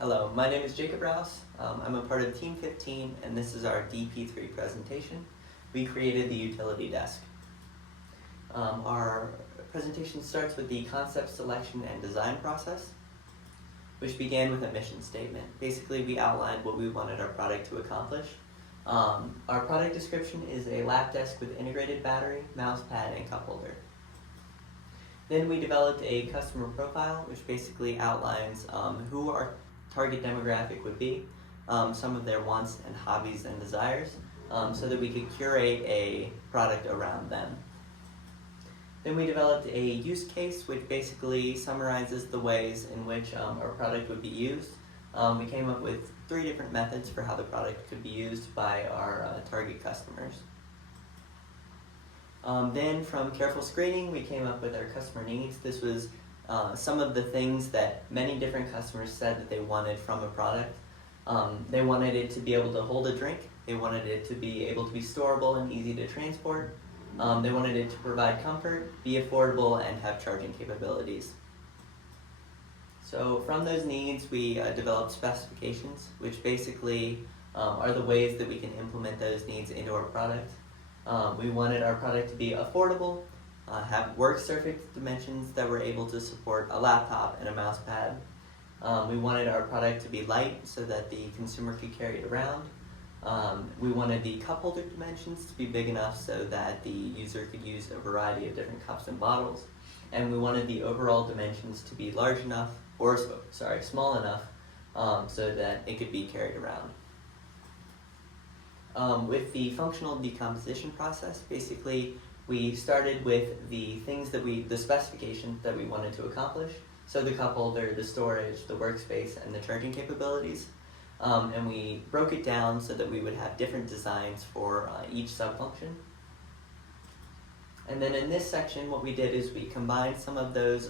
Hello, my name is Jacob Rouse. I'm a part of Team 15, and this is our DP3 presentation. We created the utility desk. Our presentation starts with the concept selection and design process, which began with a mission statement. Basically, we outlined what we wanted our product to accomplish. Our product description is a lap desk with integrated battery, mouse pad, and cup holder. Then we developed a customer profile, which basically outlines who our target demographic would be, some of their wants and hobbies and desires, so that we could curate a product around them. Then we developed a use case, which basically summarizes the ways in which our product would be used. We came up with 3 different methods for how the product could be used by our target customers. Then from careful screening, we came up with our customer needs. This was some of the things that many different customers said that they wanted from a product. They wanted it to be able to hold a drink. They wanted it to be able to be storable and easy to transport. They wanted it to provide comfort, be affordable, and have charging capabilities. So from those needs, we developed specifications, which basically are the ways that we can implement those needs into our product. We wanted our product to be affordable, have work surface dimensions that were able to support a laptop and a mouse pad. We wanted our product to be light so that the consumer could carry it around. We wanted the cup holder dimensions to be big enough so that the user could use a variety of different cups and bottles. And we wanted the overall dimensions to be large enough, or small enough, so that it could be carried around. With the functional decomposition process, basically we started with the specifications that we wanted to accomplish. So the cup holder, the storage, the workspace, and the charging capabilities. And we broke it down so that we would have different designs for each subfunction. And then in this section, what we did is we combined some of those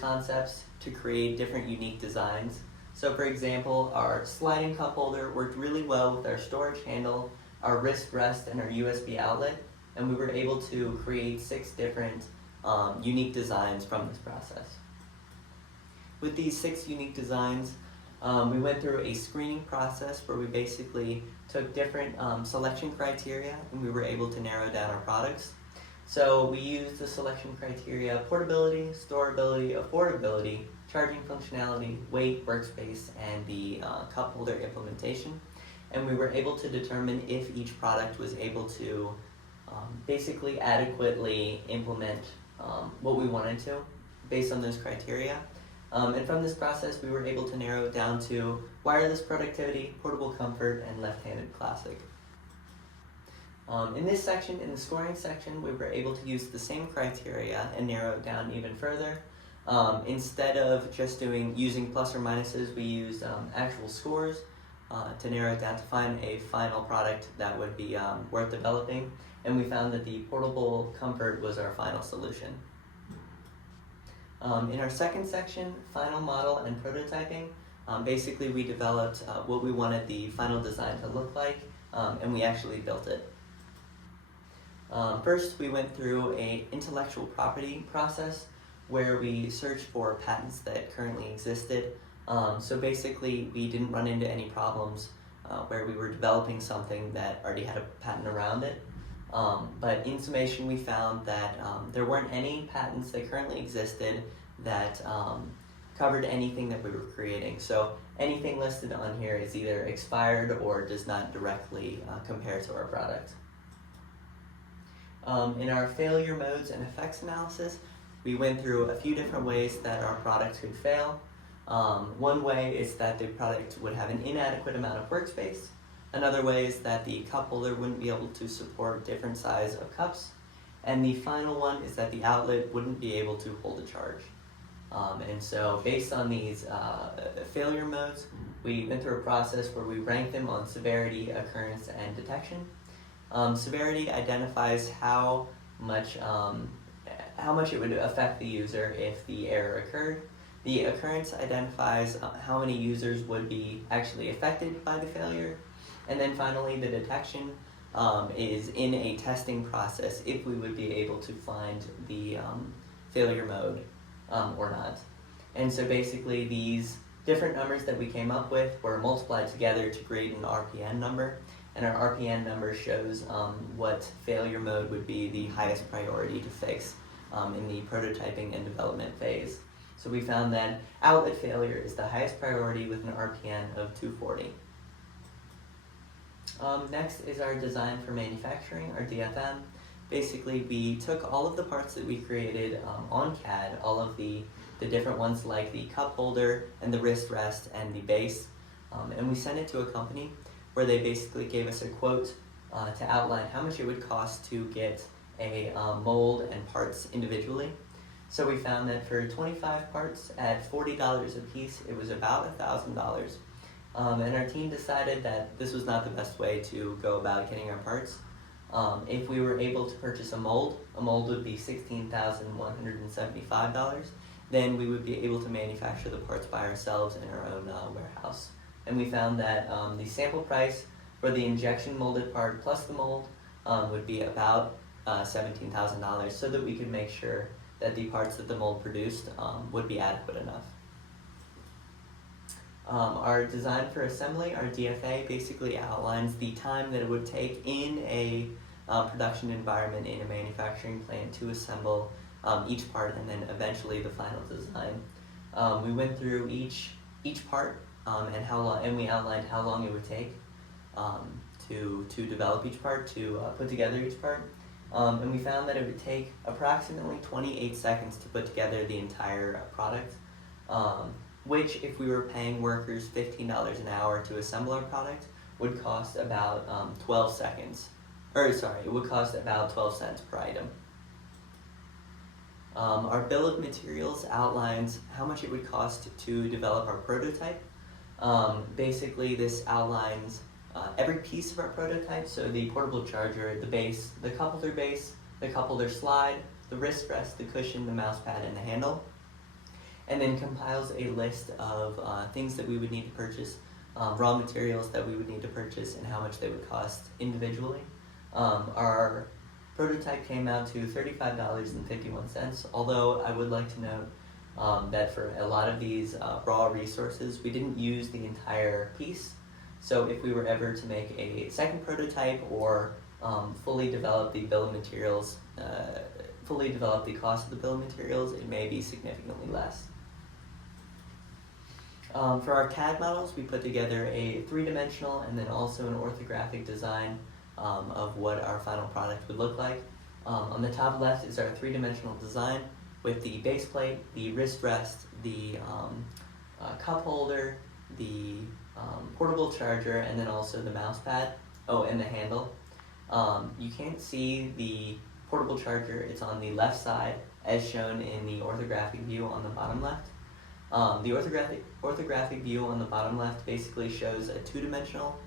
concepts to create different unique designs. So for example, our sliding cup holder worked really well with our storage handle, our wrist rest, and our USB outlet, and we were able to create 6 different unique designs from this process. With these 6 unique designs, we went through a screening process where we basically took different selection criteria and we were able to narrow down our products. So we used the selection criteria: portability, storability, affordability, charging functionality, weight, workspace, and the cup holder implementation. And we were able to determine if each product was able to basically adequately implement what we wanted to based on those criteria. And from this process, we were able to narrow it down to wireless productivity, portable comfort, and left-handed classic. In this section, in the scoring section, we were able to use the same criteria and narrow it down even further. Instead of just using plus or minuses, we used actual scores to narrow it down to find a final product that would be worth developing. And we found that the portable comfort was our final solution. In our second section, final model and prototyping, basically we developed what we wanted the final design to look like, and we actually built it. First, we went through an intellectual property process where we searched for patents that currently existed. So basically, we didn't run into any problems where we were developing something that already had a patent around it. But in summation, we found that there weren't any patents that currently existed that covered anything that we were creating. So anything listed on here is either expired or does not directly compare to our product. In our failure modes and effects analysis, we went through a few different ways that our product could fail. One way is that the product would have an inadequate amount of workspace. Another way is that the cup holder wouldn't be able to support different size of cups. And the final one is that the outlet wouldn't be able to hold a charge. And so based on these failure modes, we went through a process where we ranked them on severity, occurrence, and detection. Severity identifies how much it would affect the user if the error occurred. The occurrence identifies how many users would be actually affected by the failure. And then finally, the detection is in a testing process if we would be able to find the failure mode or not. And so basically these different numbers that we came up with were multiplied together to create an RPN number, and our RPN number shows what failure mode would be the highest priority to fix in the prototyping and development phase. So we found that outlet failure is the highest priority with an RPN of 240. Next is our design for manufacturing, our DFM. Basically, we took all of the parts that we created on CAD, all of the different ones like the cup holder and the wrist rest and the base, and we sent it to a company where they basically gave us a quote to outline how much it would cost to get a mold and parts individually. So we found that for 25 parts at $40 a piece, it was about $1,000. And our team decided that this was not the best way to go about getting our parts. If we were able to purchase a mold would be $16,175. Then we would be able to manufacture the parts by ourselves in our own warehouse. And we found that the sample price for the injection molded part plus the mold would be about $17,000, so that we could make sure that the parts that the mold produced would be adequate enough. Our design for assembly, our DFA, basically outlines the time that it would take in a production environment in a manufacturing plant to assemble each part and then eventually the final design. We went through each part and how long, and we outlined how long it would take to develop each part, to put together each part. And we found that it would take approximately 28 seconds to put together the entire product, which, if we were paying workers $15 an hour to assemble our product, would cost about 12 seconds. It would cost about 12 cents per item. Our bill of materials outlines how much it would cost to develop our prototype. Basically, this outlines every piece of our prototype, so the portable charger, the base, the cup holder base, the cup holder slide, the wrist rest, the cushion, the mouse pad, and the handle, and then compiles a list of things that we would need to purchase, raw materials that we would need to purchase, and how much they would cost individually. Our prototype came out to $35.51, although I would like to note that for a lot of these raw resources, we didn't use the entire piece. So if we were ever to make a second prototype or fully develop the bill of materials, fully develop the cost of the bill of materials, it may be significantly less. For our CAD models, we put together a three-dimensional and then also an orthographic design of what our final product would look like. On the top left is our three-dimensional design with the base plate, the wrist rest, the cup holder, the portable charger, and then also the mouse pad, and the handle. You can't see the portable charger, it's on the left side as shown in the orthographic view on the bottom left. The orthographic view on the bottom left basically shows a two-dimensional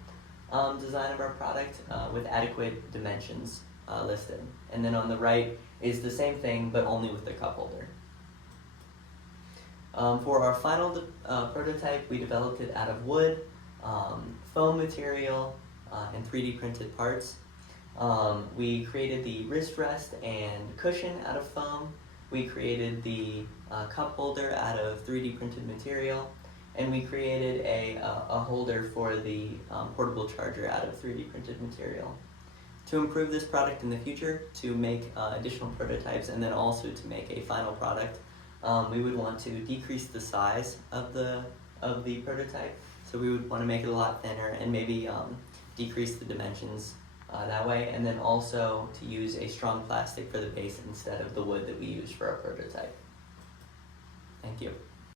design of our product with adequate dimensions listed. And then on the right is the same thing, but only with the cup holder. For our final prototype, we developed it out of wood, foam material, and 3D printed parts. We created the wrist rest and cushion out of foam. We created the cup holder out of 3D printed material, and we created a holder for the portable charger out of 3D printed material. To improve this product in the future, to make additional prototypes, and then also to make a final product, we would want to decrease the size of the prototype. So we would want to make it a lot thinner and maybe decrease the dimensions that way, and then also to use a strong plastic for the base instead of the wood that we used for our prototype. Thank you.